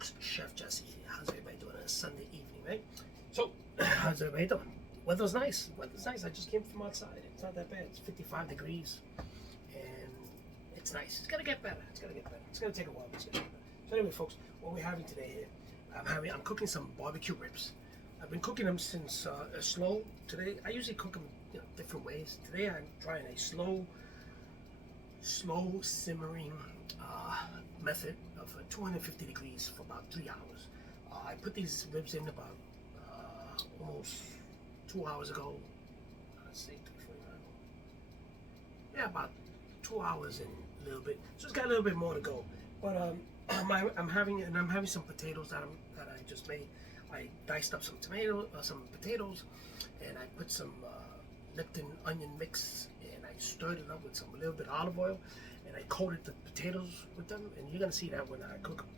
folks, Chef Jesse here. How's everybody doing on a Sunday evening, right? So, how's everybody doing? Weather's nice. Weather's nice. I just came from outside. It's not that bad. It's 55 degrees, and it's nice. It's gonna get better. It's gonna get better. It's gonna take a while, but it's gonna get better. So anyway, folks, what we're having today here, I'm cooking some barbecue ribs. I've been cooking them since slow. Today, I usually cook them different ways. Today, I'm trying a slow simmering method of 250 degrees for about 3 hours. I put these ribs in about almost 2 hours ago. Let's see, 2:49. Yeah, about 2 hours and a little bit. So it's got a little bit more to go. But I'm having some potatoes that I just made. I diced up some potatoes, and I put some Lipton onion mix, and I stirred it up with a little bit of olive oil, and I coated the potatoes with them, and you're gonna see that when I cook them.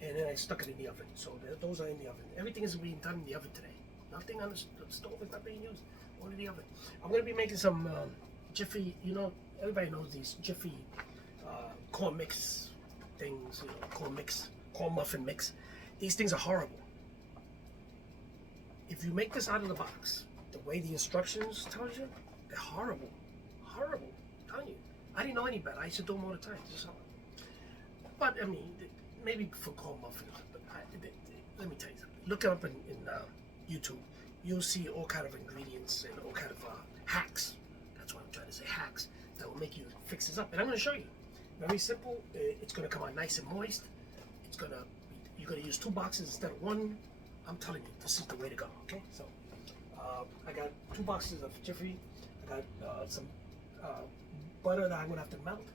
And then I stuck it in the oven. So those are in the oven. Everything is being done in the oven today. Nothing on the stove is not being used. Only the oven. I'm gonna be making some Jiffy. Everybody knows these Jiffy corn mix things. Corn muffin mix. These things are horrible. If you make this out of the box, the way the instructions tells you, they're horrible. Horrible. I'm telling you. I didn't know any better. I used to do them all the time. But I mean, maybe for corn muffins. But let me tell you something. Look it up in YouTube. You'll see all kind of ingredients and all kind of hacks. That's what I'm trying to say. Hacks that will make you fix this up. And I'm going to show you. Very simple. It's going to come out nice and moist. You're going to use 2 boxes instead of 1. I'm telling you, this is the way to go. Okay, so I got 2 boxes of Jiffy. I got some butter that I'm gonna have to melt.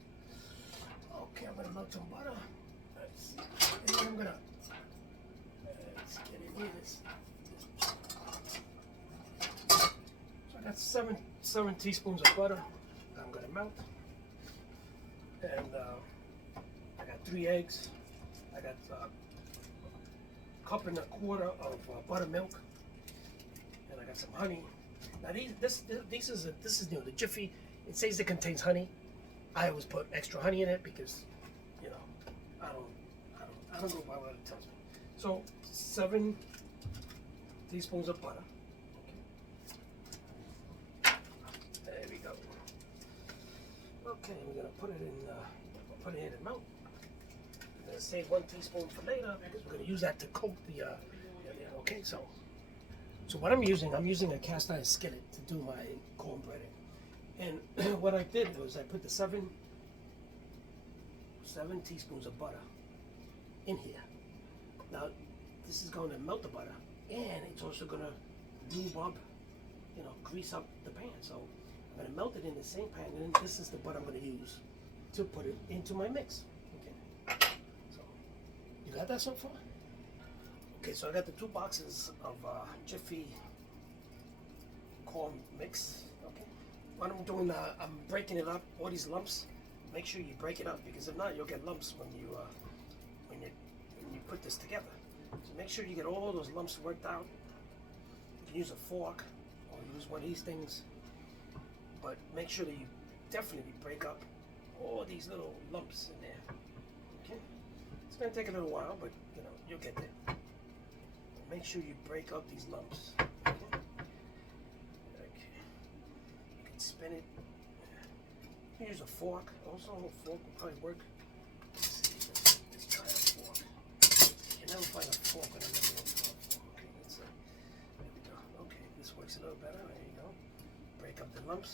Okay, I'm gonna melt some butter. Let's see. And then I'm gonna let's get in here. So I got seven teaspoons of butter. I'm gonna melt, and I got 3 eggs. I got 1.25 cups of buttermilk, and I got some honey. Now this is new. The Jiffy, it says it contains honey. I always put extra honey in it because I don't go by what it tells me. So 7 teaspoons of butter. Okay. There we go. Okay, we're gonna put it in and melt. I'm gonna save 1 teaspoon for later because we're gonna use that to coat the. Okay, so what I'm using a cast iron skillet to do my cornbread in. And what I did was I put the 7 teaspoons of butter in here. Now this is going to melt the butter, and it's also going to lube up, grease up the pan. So I'm going to melt it in the same pan, and then this is the butter I'm going to use to put it into my mix. Okay. So you got that so far? Okay, so I got the 2 boxes of Jiffy corn mix. Okay, what I'm doing, I'm breaking it up. All these lumps, make sure you break it up because if not, you'll get lumps when you put this together. So make sure you get all those lumps worked out. You can use a fork or use one of these things, but make sure that you definitely break up all these little lumps in there. Okay, it's gonna take a little while, but you'll get there. Make sure you break up these lumps. Okay. You can spin it. You can use a fork. Also, a fork will probably work. Let's try a fork. You never find a fork when I'm making a fork. Okay, there we go. Okay, this works a little better. There you go. Break up the lumps.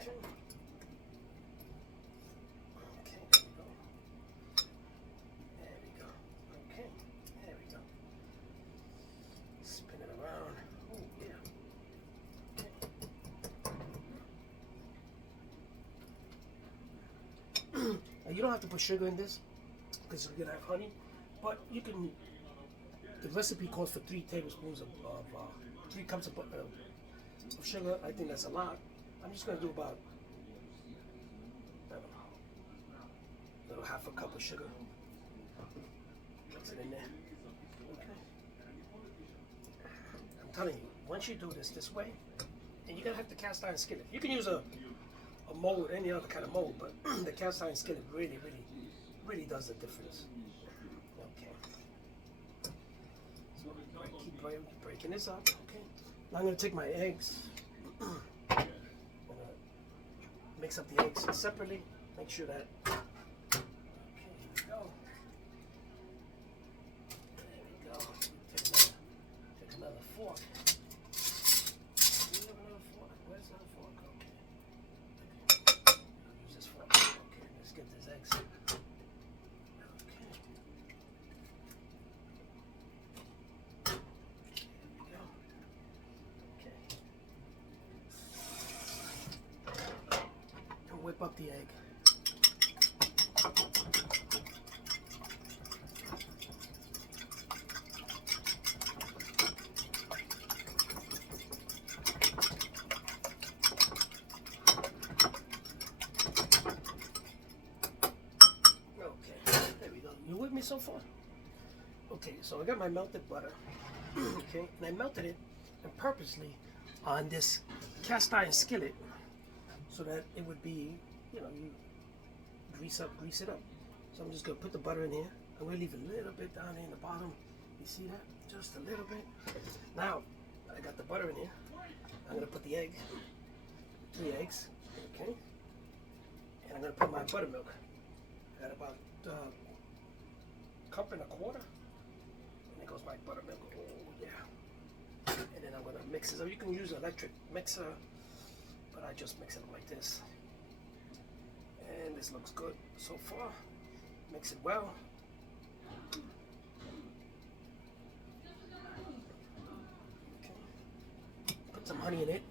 Okay. You don't have to put sugar in this because you're gonna have honey, but you can. The recipe calls for 3 tablespoons of 3 cups of sugar. I think that's a lot. I'm just gonna do about a little half a cup of sugar. Mix it in there. Okay. I'm telling you, once you do this way, and you're gonna have to cast iron skillet. You can use a mold, any other kind of mold, but the cast iron skillet really really does a difference. Okay. So keep breaking this up. Okay. Now I'm gonna take my eggs. I'm gonna mix up the eggs separately. Make sure that. Okay, here we go. There we go. Take another fork. Do you have another fork? Where's the other fork? Okay. Use this fork. Okay, let's get these eggs. Okay. Here we go. Okay. And whip up the egg. You with me so far? Okay, so I got my melted butter. Okay, and I melted it and purposely on this cast iron skillet so that it would be, you grease it up. So I'm just gonna put the butter in here. I'm gonna leave a little bit down here in the bottom. You see that? Just a little bit. Now I got the butter in here. I'm gonna put the egg, 3 eggs, okay, and I'm gonna put my buttermilk. I got about cup and a quarter, and there goes my buttermilk. Oh yeah. And then I'm gonna mix it up. You can use an electric mixer, but I just mix it up like this. And this looks good so far. Mix it well. Okay. Put some honey in it.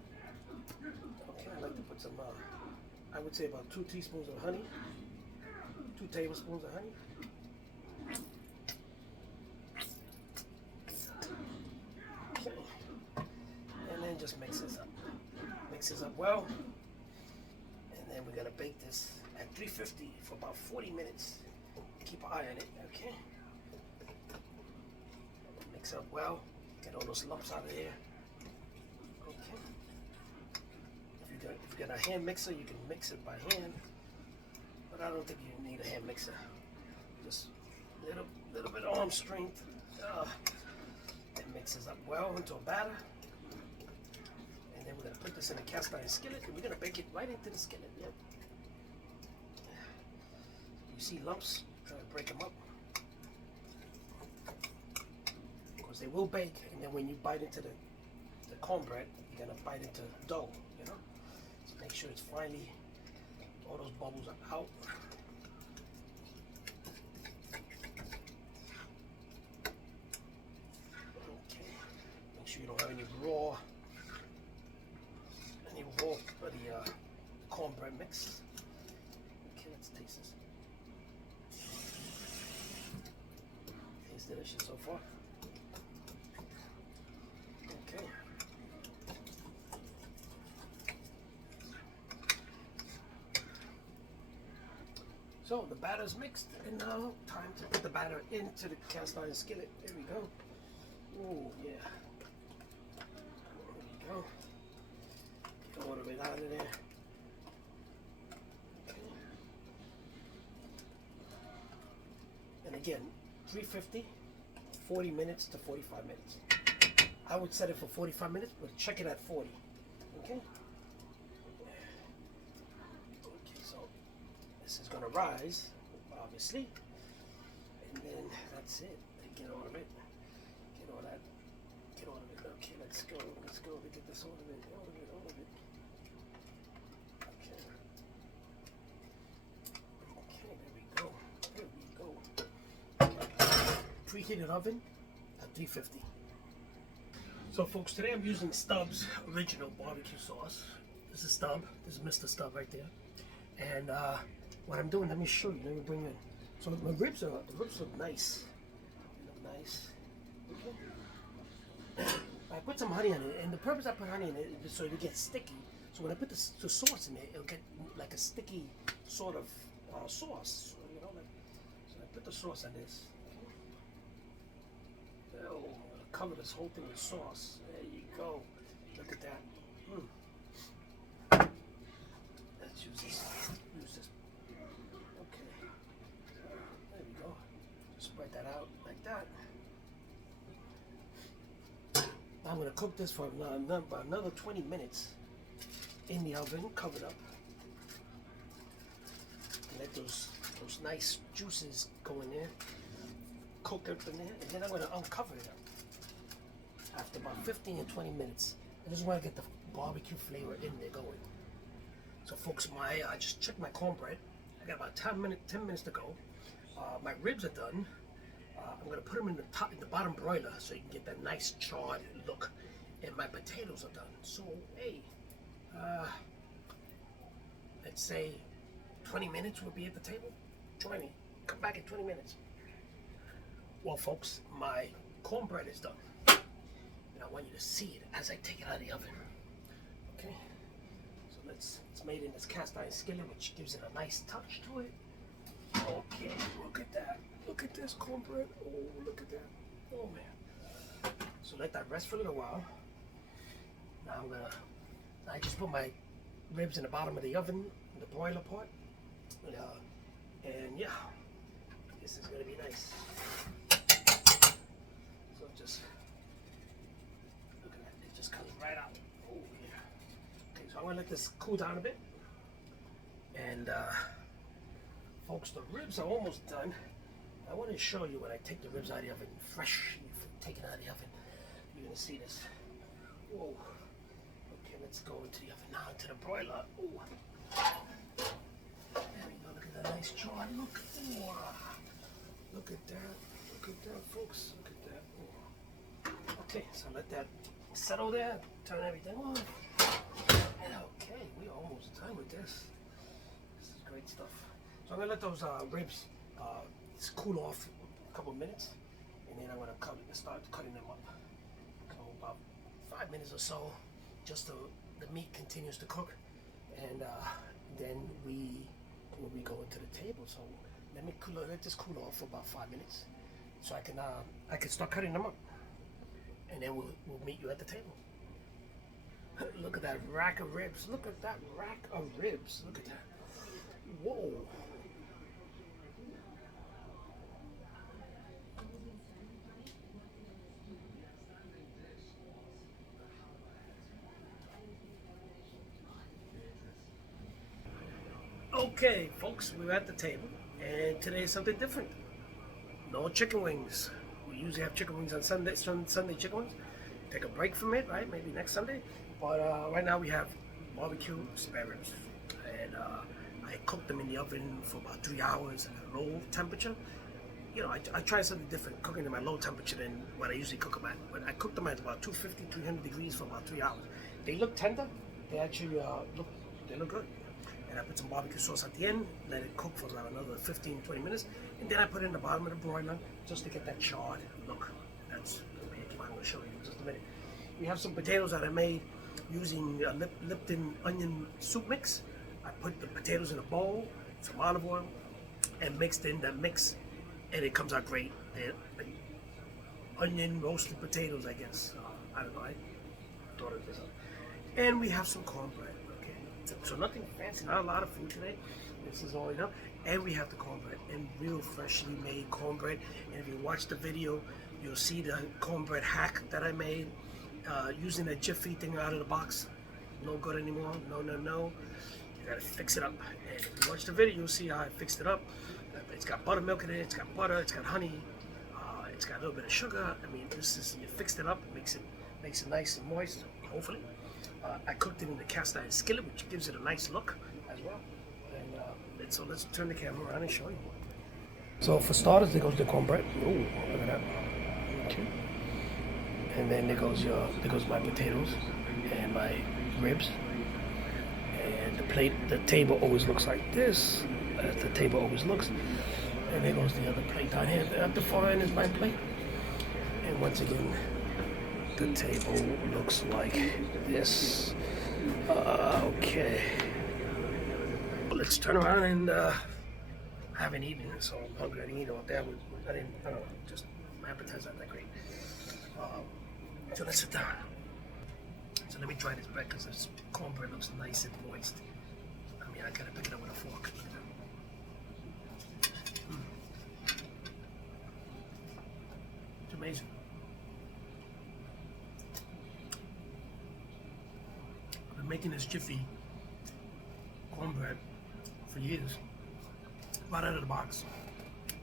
Okay, I like to put some. I would say about 2 teaspoons of honey. 2 tablespoons of honey. Just mixes up well, and then we're gonna bake this at 350 for about 40 minutes. Keep an eye on it, okay? Mix up well, get all those lumps out of there. Okay. If you got a hand mixer, you can mix it by hand, but I don't think you need a hand mixer. Just little bit of arm strength. It mixes up well into a batter. And then we're going to put this in a cast iron skillet, and we're going to bake it right into the skillet. Yep. You see lumps, try to break them up. Because they will bake, and then when you bite into the cornbread, you're going to bite into dough, you know? So make sure it's finely, all those bubbles are out. Okay. Make sure you don't have any raw for the cornbread mix. Okay, let's taste this. Tastes delicious so far. Okay. So the batter's mixed, and now time to put the batter into the cast iron skillet. There we go. Oh yeah. There we go. All the way out of there. Okay. And again, 350, 40 minutes to 45 minutes. I would set it for 45 minutes, but check it at 40. Okay? Okay, so this is gonna rise, obviously. And then that's it. Get all of it. Get all that. Get all of it. Okay, let's go. Let's go. We get this all of it. All of it. All of it. Preheated oven at 350. So folks, today I'm using Stubbs original barbecue sauce. This is Stubb. This is Mr. Stubb right there. And what I'm doing, let me show you. Let me bring you in. So the ribs look nice. They look nice. Okay. I put some honey on it, and the purpose I put honey in it is so it gets sticky. So when I put the sauce in there, it'll get like a sticky sort of sauce. So, you know, so I put the sauce on this. Oh, cover this whole thing with sauce. There you go. Look at that. Let's use this. Okay. Spread that out like that. Now I'm going to cook this for another 20 minutes in the oven, covered up. Let those nice juices go in there, cook up in there, and then I'm going to uncover it up after about 15 or 20 minutes. I just want to get the barbecue flavor in there going. So folks, I just checked my cornbread. I got about 10 minutes to go. My ribs are done. I'm going to put them in the bottom broiler so you can get that nice charred look. And my potatoes are done. So hey, let's say 20 minutes we'll be at the table. Join me. Come back in 20 minutes. Well, folks, my cornbread is done. And I want you to see it as I take it out of the oven. Okay? So it's made in this cast iron skillet, which gives it a nice touch to it. Okay, look at that. Look at this cornbread. Oh, look at that. Oh, man. So let that rest for a little while. Now I just put my ribs in the bottom of the oven, in the broiler part. And yeah, this is gonna be nice. So just look at that, it just comes right out. Oh yeah. Okay, so I'm gonna let this cool down a bit. And folks, the ribs are almost done. I want to show you when I take the ribs out of the oven, fresh, taken out of the oven. You're gonna see this. Whoa. Okay, let's go into the oven now, into the broiler. Ooh. There we go, look at that nice char. Look. Ooh. Look at that. Look at that, folks. Look at that. Ooh. Okay, so let that settle there. Turn everything on. Okay, we're almost done with this. This is great stuff. So I'm gonna let those ribs cool off a couple of minutes, and then I'm gonna start cutting them up. So about 5 minutes or so, just so the meat continues to cook, and then we will be going to the table. So let this cool off for about 5 minutes, so I can start cutting them up, and then we'll meet you at the table. Look at that rack of ribs. Look at that rack of ribs. Look at that. Whoa. Okay, folks, we're at the table, and today is something different. No chicken wings. We usually have chicken wings on Sunday chicken wings. Take a break from it, right? Maybe next Sunday. But right now we have barbecue spare ribs, and I cooked them in the oven for about 3 hours at a low temperature. You know, I try something different, cooking them at low temperature than what I usually cook them at. But I cooked them at about 250, 300 degrees for about 3 hours. They look tender. They actually look good. And I put some barbecue sauce at the end, let it cook for about another 15, 20 minutes, and then I put it in the bottom of the broiler just to get that charred look. That's what I'm going to show you in just a minute. We have some potatoes that I made using Lipton onion soup mix. I put the potatoes in a bowl, some olive oil, and mixed in that mix, and it comes out great. They're like onion roasted potatoes, I guess. I don't know, I thought of this. And we have some cornbread. So nothing fancy, not a lot of food today. This is all enough. And we have the cornbread, and real freshly made cornbread. And if you watch the video, you'll see the cornbread hack that I made using a Jiffy thing out of the box. No good anymore. No. You gotta fix it up. And if you watch the video, you'll see how I fixed it up. It's got buttermilk in it. It's got butter. It's got honey. It's got a little bit of sugar. I mean, you fixed it up. It makes it nice and moist. Hopefully. I cooked it in the cast iron skillet, which gives it a nice look as well. And so let's turn the camera around and show you. So for starters, there goes the cornbread. Oh, look at that. Okay. And then there goes my potatoes and my ribs. And the table always looks like this, as the table always looks. And there goes the other plate down here. At the far end is my plate. And once again, the table looks like this. Okay. Let's turn around and I haven't eaten, so I'm hungry. I didn't eat all day. I don't know, just my appetite's not that great. So let's sit down. So let me try this bread because this cornbread looks nice and moist. I mean, I gotta pick it up with a fork. making this Jiffy cornbread for years, right out of the box.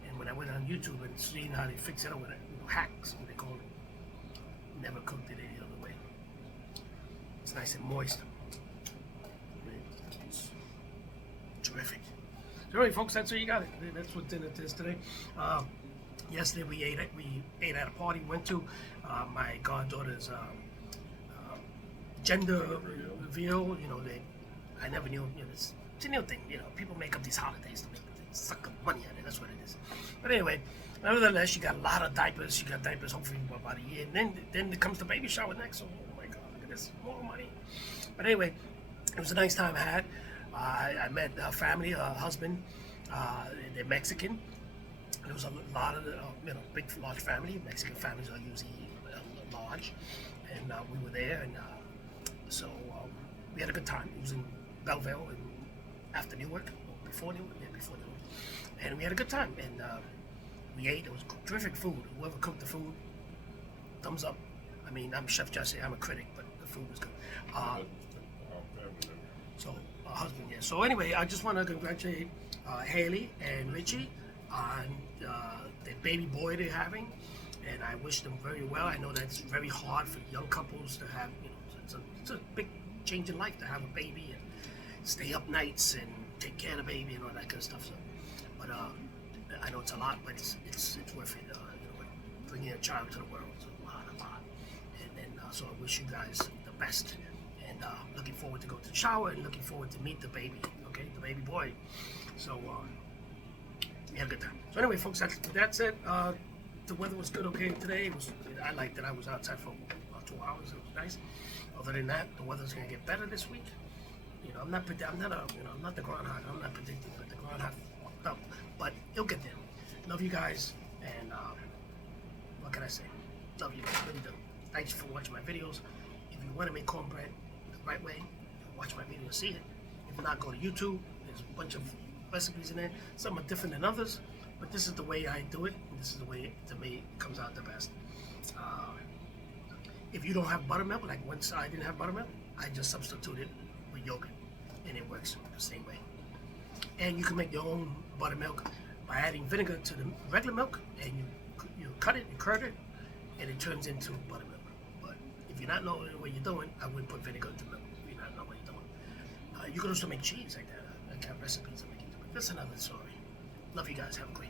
And when I went on YouTube and seen how they fix it up with it, hacks, what they call it, never cooked it any other way. It's nice and moist. It's terrific. So anyway, folks, that's what you got. That's what dinner is today. Yesterday we ate at a party we went to. My goddaughter's gender reveal. You know, I never knew. You know, it's a new thing. You know, people make up these holidays to suck up money at it. That's what it is. But anyway, nevertheless, she got a lot of diapers. She got diapers hopefully for about a year. And then comes the baby shower next. So, oh my God, look at this, more money. But anyway, it was a nice time I had. I met her family, her husband. They're Mexican. There was a lot of, big, large family. Mexican families are usually large. And we were there, and so we had a good time. It was in Belleville, and after Newark, or before Newark, before Newark. And we had a good time, and we ate. It was terrific food. Whoever cooked the food, thumbs up. I mean, I'm Chef Jesse, I'm a critic, but the food was good. So, husband, yeah. So anyway, I just want to congratulate Haley and Richie on the baby boy they're having, and I wish them very well. I know that's very hard for young couples to have, it's a big change in life to have a baby and stay up nights and take care of the baby and all that kind of stuff. So, but I know it's a lot, but it's worth it. Bringing a child to the world is a lot. And so I wish you guys the best. And looking forward to go to the shower and looking forward to meet the baby, okay, the baby boy. So we had a good time. So anyway, folks, that's it. The weather was good, okay, today. I liked it. I was outside for about 2 hours. It was nice. Other than that, the weather's gonna get better this week. You know, I'm not the groundhog. I'm not predicting, but the groundhog fucked up. But it'll get there. Love you guys, and what can I say? Love you guys, really do. Thanks for watching my videos. If you want to make cornbread the right way, watch my video and see it. If not, go to YouTube. There's a bunch of recipes in there. Some are different than others, but this is the way I do it. And this is the way, to me, it comes out the best. If you don't have buttermilk, like once I didn't have buttermilk, I just substituted with yogurt, and it works the same way. And you can make your own buttermilk by adding vinegar to the regular milk, and you cut it, you curd it, and it turns into buttermilk. But if you're not knowing what you're doing, I wouldn't put vinegar into milk if you're not knowing what you're doing. You can also make cheese like that. I got recipes of making it, but that's another story. Love you guys. Have a great day.